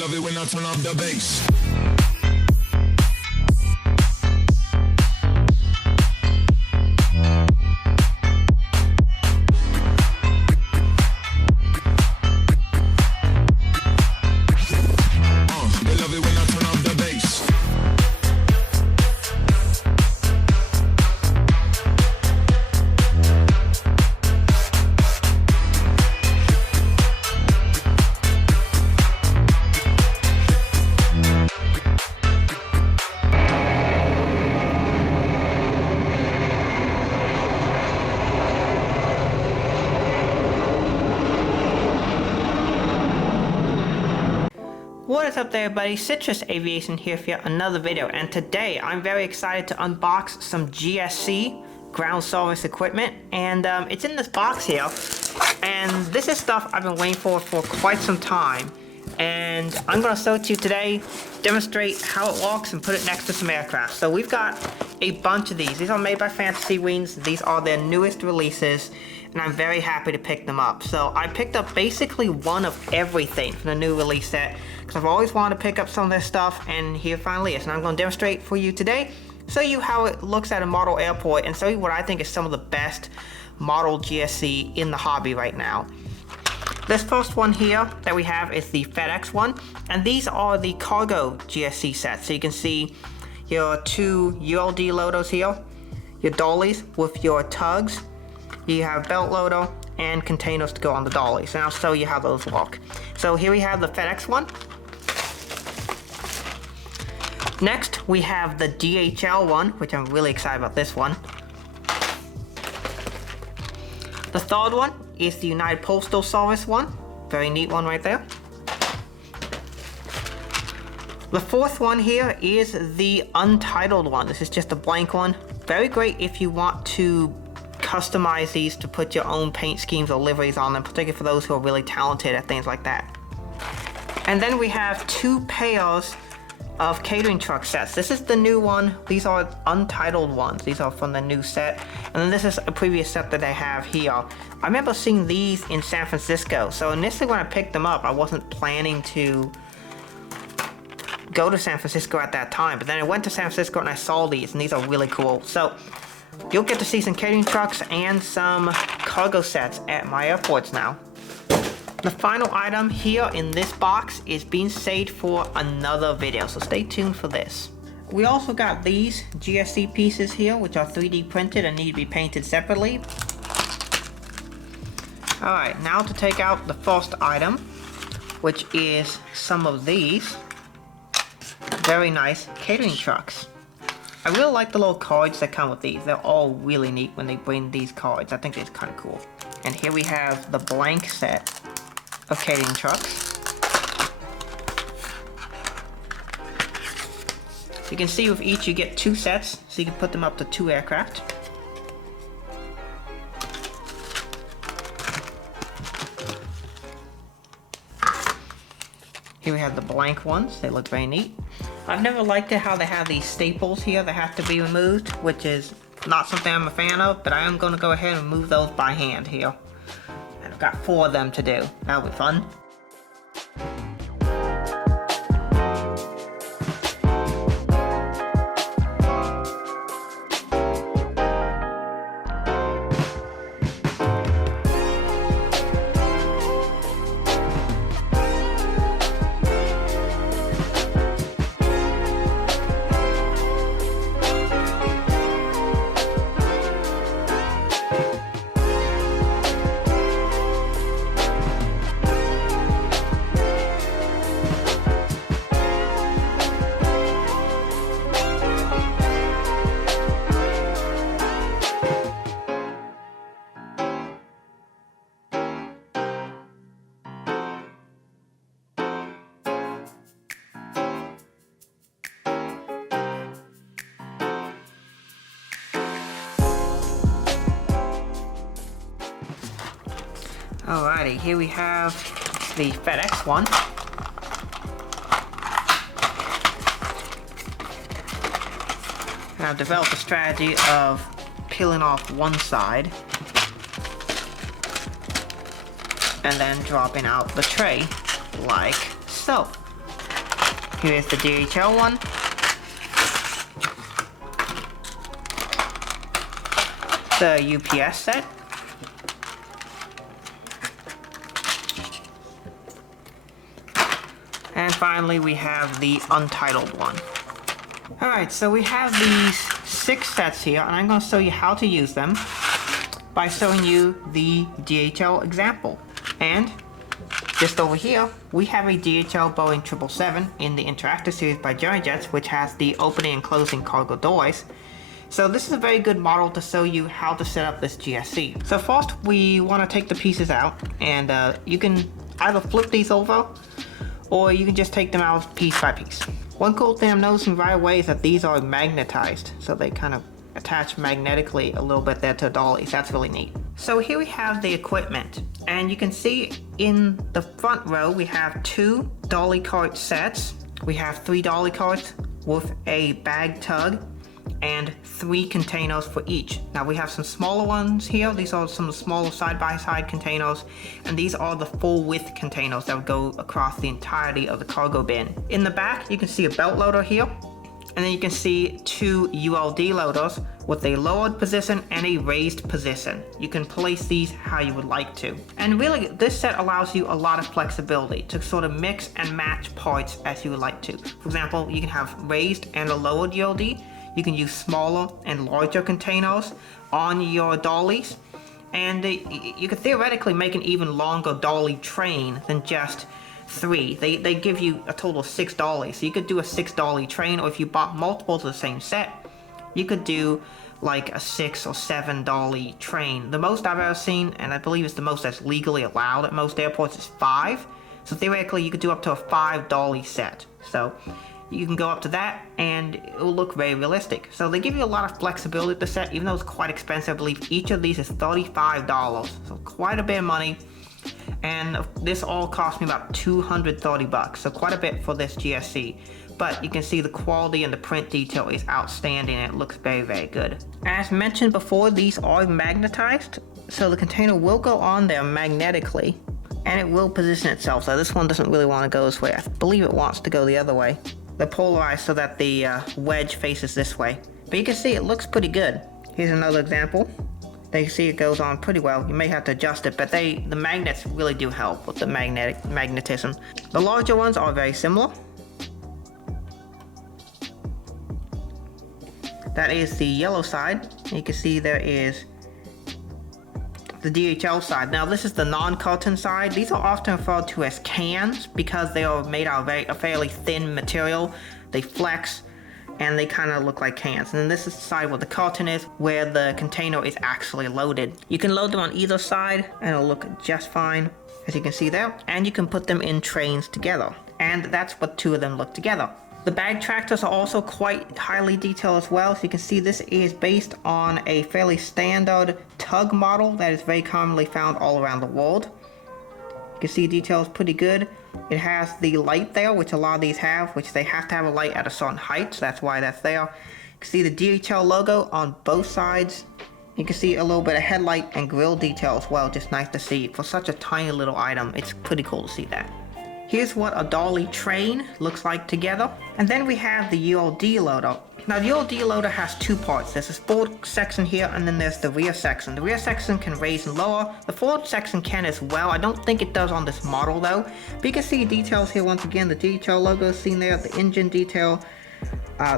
love it when I turn up the bass. They love it when I turn up the bass. What is up there, everybody? Citrus Aviation here for yet another video, and today I'm very excited to unbox some GSE ground service equipment, and it's in this box here, and this is stuff I've been waiting for quite some time, and I'm going to show it to you today, demonstrate how it walks, and put it next to some aircraft. So we've got a bunch of these. These are made by Fantasy Wings. These are their newest releases, and I'm very happy to pick them up. So I picked up basically one of everything from the new release set, because I've always wanted to pick up some of their stuff, and here finally is. And I'm going to demonstrate for you today, show you how it looks at a model airport, and show you what I think is some of the best model GSE in the hobby right now. This first one here that we have is the FedEx one, and these are the cargo GSE sets. So you can see your two ULD loaders here, your dollies with your tugs, you have belt loader and containers to go on the dollies, and I'll show you how those work. So here we have the FedEx one. Next we have the DHL one, which I'm really excited about this one. The third one is the United Postal Service one. Very neat one right there. The fourth one here is the untitled one. This is just a blank one. Very great if you want to customize these to put your own paint schemes or liveries on them, particularly for those who are really talented at things like that. And then we have two pairs of catering truck sets. This is the new one. These are untitled ones. These are from the new set. And then this is a previous set that I have here. I remember seeing these in San Francisco. So initially when I picked them up, I wasn't planning to go to San Francisco at that time. But then I went to San Francisco and I saw these, and these are really cool. So you'll get to see some catering trucks and some cargo sets at my airports now. The final item here in this box is being saved for another video, so stay tuned for this. We also got these GSE pieces here, which are 3D printed and need to be painted separately. Alright, now to take out the first item, which is some of these very nice catering trucks. I really like the little cards that come with these. They're all really neat when they bring these cards. I think it's kind of cool. And here we have the blank set of catering trucks. You can see with each you get two sets, so you can put them up to two aircraft. Here we have the blank ones. They look very neat. I've never liked it how they have these staples here that have to be removed, which is not something I'm a fan of, but I am going to go ahead and remove those by hand here. And I've got 4 of them to do. That'll be fun. Alrighty, here we have the FedEx one. And I've developed a strategy of peeling off one side and then dropping out the tray like so. Here is the DHL one. The UPS set. And finally, we have the untitled one. Alright, so we have these 6 sets here, and I'm going to show you how to use them by showing you the DHL example. And just over here, we have a DHL Boeing 777 in the Interactive series by Gemini Jets, which has the opening and closing cargo doors. So this is a very good model to show you how to set up this GSE. So first, we want to take the pieces out, and you can either flip these over, or you can just take them out piece by piece. One cool thing I'm noticing right away is that these are magnetized, so they kind of attach magnetically a little bit there to the dollies. That's really neat. So here we have the equipment, and you can see in the front row we have 2 dolly cart sets. We have 3 dolly carts with a bag tug and 3 containers for each. Now we have some smaller ones here. These are some smaller side-by-side containers, and these are the full width containers that would go across the entirety of the cargo bin. In the back, you can see a belt loader here, and then you can see 2 ULD loaders with a lowered position and a raised position. You can place these how you would like to. And really, this set allows you a lot of flexibility to sort of mix and match parts as you would like to. For example, you can have raised and a lowered ULD. You can use smaller and larger containers on your dollies, and you could theoretically make an even longer dolly train than just 3. They give you a total of 6 dollies, so you could do a 6 dolly train, or if you bought multiples of the same set, you could do like a 6 or 7 dolly train. The most I've ever seen, and I believe it's the most that's legally allowed at most airports, is 5. So theoretically you could do up to a 5 dolly set. So you can go up to that, and it will look very realistic. So they give you a lot of flexibility with the set, even though it's quite expensive. I believe each of these is $35, so quite a bit of money. And this all cost me about 230 bucks, so quite a bit for this GSE. But you can see the quality and the print detail is outstanding, and it looks very, very good. As mentioned before, these are magnetized, so the container will go on there magnetically, and it will position itself. So this one doesn't really want to go this way. I believe it wants to go the other way. They're polarized so that the wedge faces this way. But you can see it looks pretty good. Here's another example. They see it goes on pretty well. You may have to adjust it, but the magnets really do help with the magnetism. The larger ones are very similar. That is the yellow side. You can see there is the DHL side. Now this is the non-carton side. These are often referred to as cans because they are made out of a fairly thin material. They flex and they kind of look like cans. And then this is the side where the carton is, where the container is actually loaded. You can load them on either side and it'll look just fine, as you can see there. And you can put them in trains together. And that's what 2 of them look together. The bag tractors are also quite highly detailed as well. So you can see this is based on a fairly standard tug model that is very commonly found all around the world. You can see detail is pretty good. It has the light there, which a lot of these have, which they have to have a light at a certain height, so that's why that's there. You can see the DHL logo on both sides. You can see a little bit of headlight and grille detail as well, just nice to see. For such a tiny little item, it's pretty cool to see that. Here's what a dolly train looks like together. And then we have the ULD loader. Now the ULD loader has 2 parts. There's this forward section here, and then there's the rear section. The rear section can raise and lower. The forward section can as well. I don't think it does on this model though. But you can see details here once again. The DHL logo is seen there, the engine detail.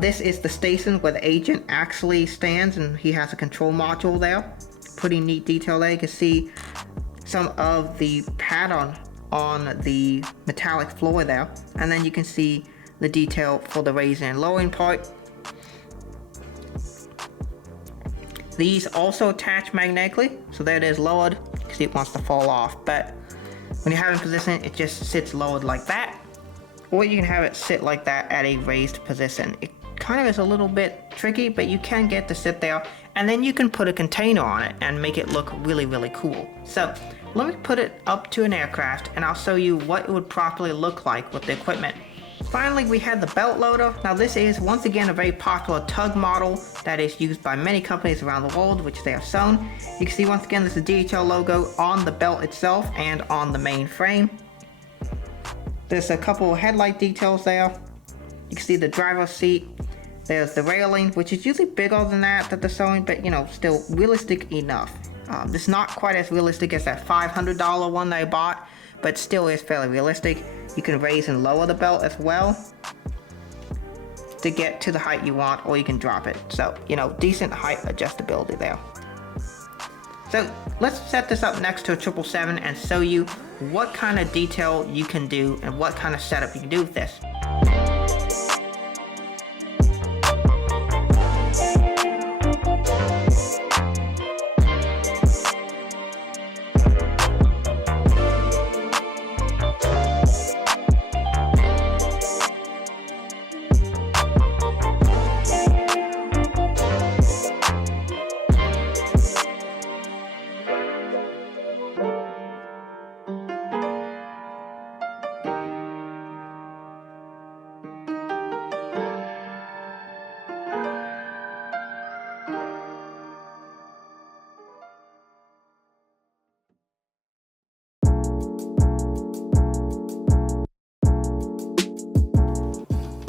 This is the station where the agent actually stands, and he has a control module there. Pretty neat detail there. You can see some of the pattern on the metallic floor there, and then you can see the detail for the raising and lowering part. These also attach magnetically, so there it is lowered. You can see it wants to fall off, but when you have it in position, it just sits lowered like that, or you can have it sit like that at a raised position. It kind of is a little bit tricky, but you can get to sit there, and then you can put a container on it and make it look really, really cool. So let me put it up to an aircraft, and I'll show you what it would properly look like with the equipment. Finally, we have the belt loader. Now this is once again a very popular tug model that is used by many companies around the world, which they have shown. You can see once again there's a DHL logo on the belt itself and on the main frame. There's a couple of headlight details there. You can see the driver's seat. There's the railing, which is usually bigger than that they're showing, but you know, still realistic enough. It's not quite as realistic as that $500 one that I bought, but still is fairly realistic. You can raise and lower the belt as well to get to the height you want, or you can drop it. So, you know, decent height adjustability there. So let's set this up next to a 777 and show you what kind of detail you can do and what kind of setup you can do with this.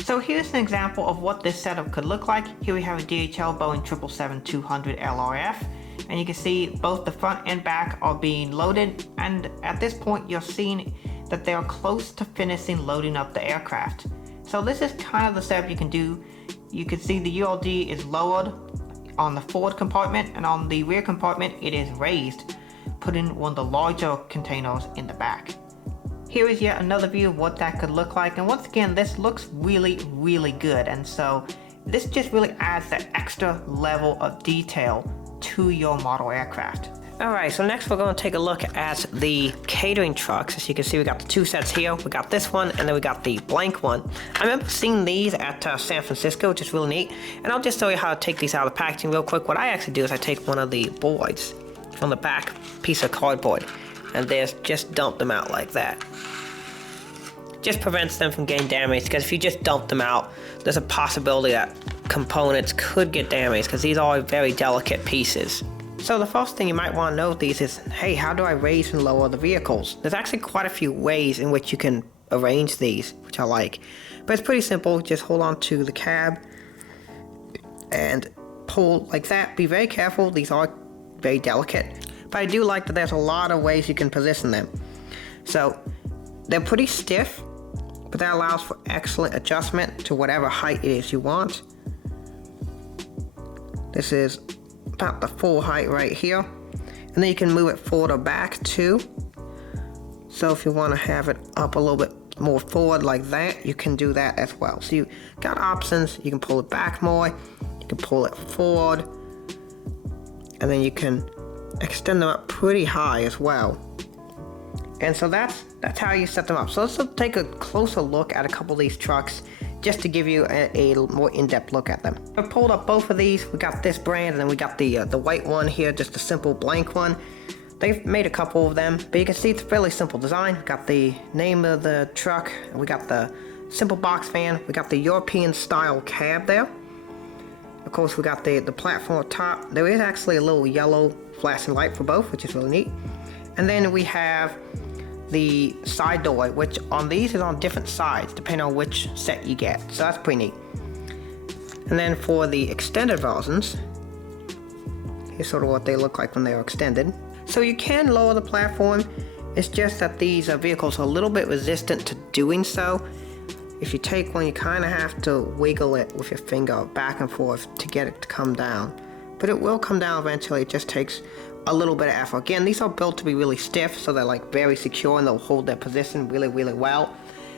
So here's an example of what this setup could look like. Here we have a DHL Boeing 777-200 LRF, and you can see both the front and back are being loaded, and at this point you're seeing that they are close to finishing loading up the aircraft. So this is kind of the setup you can do. You can see the ULD is lowered on the forward compartment, and on the rear compartment it is raised, putting one of the larger containers in the back. Here is yet another view of what that could look like, and once again this looks really good, and so this just really adds that extra level of detail to your model aircraft. Alright, so next we're going to take a look at the catering trucks. As you can see, we got the two sets here. We got this one, and then we got the blank one. I remember seeing these at San Francisco, which is really neat, and I'll just show you how to take these out of the packaging real quick. What I actually do is I take one of the boards from the back, piece of cardboard, and just dump them out like that. Just prevents them from getting damaged, because if you just dump them out, there's a possibility that components could get damaged, because these are very delicate pieces. So the first thing you might want to know with these is, hey, how do I raise and lower the vehicles? There's actually quite a few ways in which you can arrange these, which I like. But it's pretty simple. Just hold on to the cab and pull like that. Be very careful. These are very delicate. But I do like that there's a lot of ways you can position them. So they're pretty stiff, but that allows for excellent adjustment to whatever height it is you want. This is about the full height right here, and then you can move it forward or back too. So if you want to have it up a little bit more forward like that, you can do that as well. So you got options. You can pull it back more, you can pull it forward, and then you can extend them up pretty high as well. And so that's how you set them up. So let's take a closer look at a couple of these trucks, just to give you a more in-depth look at them. I pulled up both of these. We got this brand, and then we got the white one here, just a simple blank one. They've made a couple of them, but you can see it's a fairly simple design. We got the name of the truck, and we got the simple box fan. We got the European style cab there. Of course, we got the platform up top. There is actually a little yellow flashing light for both, which is really neat. And then we have the side door, which on these is on different sides depending on which set you get, so that's pretty neat. And then for the extended versions, here's sort of what they look like when they are extended. So you can lower the platform. It's just that these vehicles are a little bit resistant to doing so. If you take one, you kind of have to wiggle it with your finger back and forth to get it to come down, but it will come down eventually. It just takes a little bit of effort. Again, these are built to be really stiff, so they're like very secure and they'll hold their position really well.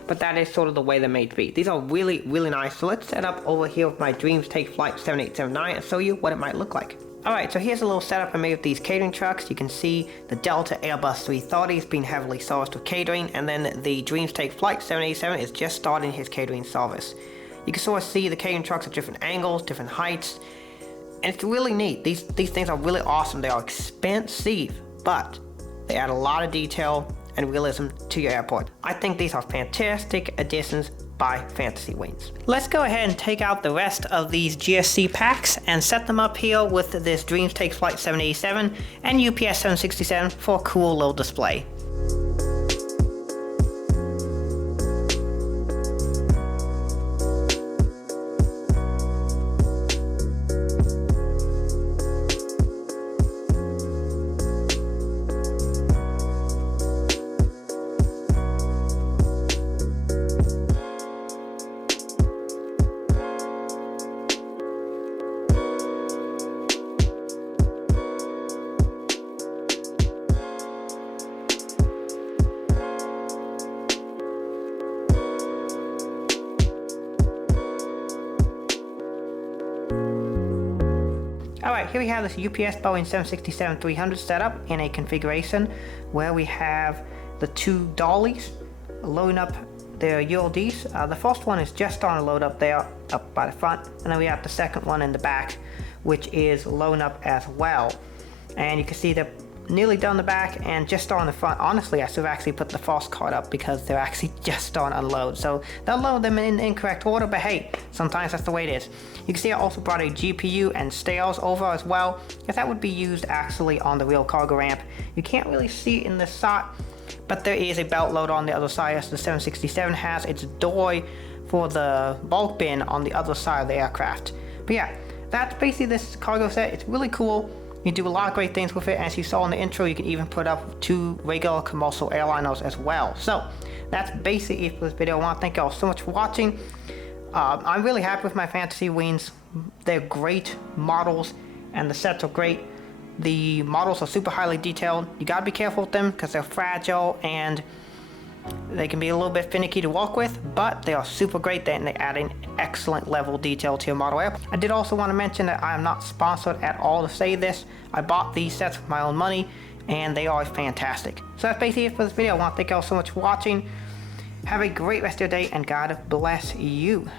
But that is sort of the way they're made to be. These are really nice. So let's set up over here with my Dreams Take Flight 7879 and show you what it might look like. Alright, so here's a little setup I made with these catering trucks. You can see the Delta Airbus 330 is being heavily serviced with catering, and then the Dreams Take Flight 787 is just starting his catering service. You can sort of see the catering trucks at different angles, different heights, and it's really neat. These things are really awesome. They are expensive, but they add a lot of detail and realism to your airport. I think these are fantastic additions by Fantasy Wings. Let's go ahead and take out the rest of these GSC packs and set them up here with this Dreams Take Flight 787 and UPS 767 for a cool little display. Alright, here we have this UPS Boeing 767-300 setup in a configuration where we have the two dollies loading up their ULDs. The first one is just starting to load up there, up by the front, and then we have the second one in the back, which is loading up as well. And you can see they're nearly done the back and just starting the front. Honestly, I should have actually put the first card up because they're actually just starting to unload. So they'll load them in the incorrect order, but hey, sometimes that's the way it is. You can see I also brought a GPU and stairs over as well, because that would be used actually on the real cargo ramp. You can't really see it in this shot, but there is a belt loader on the other side as the 767 has its door for the bulk bin on the other side of the aircraft. But yeah, that's basically this cargo set. It's really cool. You can do a lot of great things with it. As you saw in the intro, you can even put up 2 regular commercial airliners as well. So that's basically it for this video. I want to thank you all so much for watching. I'm really happy with my Fantasy Wings. They're great models and the sets are great. The models are super highly detailed. You gotta be careful with them because they're fragile and they can be a little bit finicky to work with, but they are super great and they add an excellent level of detail to your model airplane. I did also want to mention that I am not sponsored at all to say this. I bought these sets with my own money and they are fantastic. So that's basically it for this video. I want to thank you all so much for watching. Have a great rest of your day and God bless you.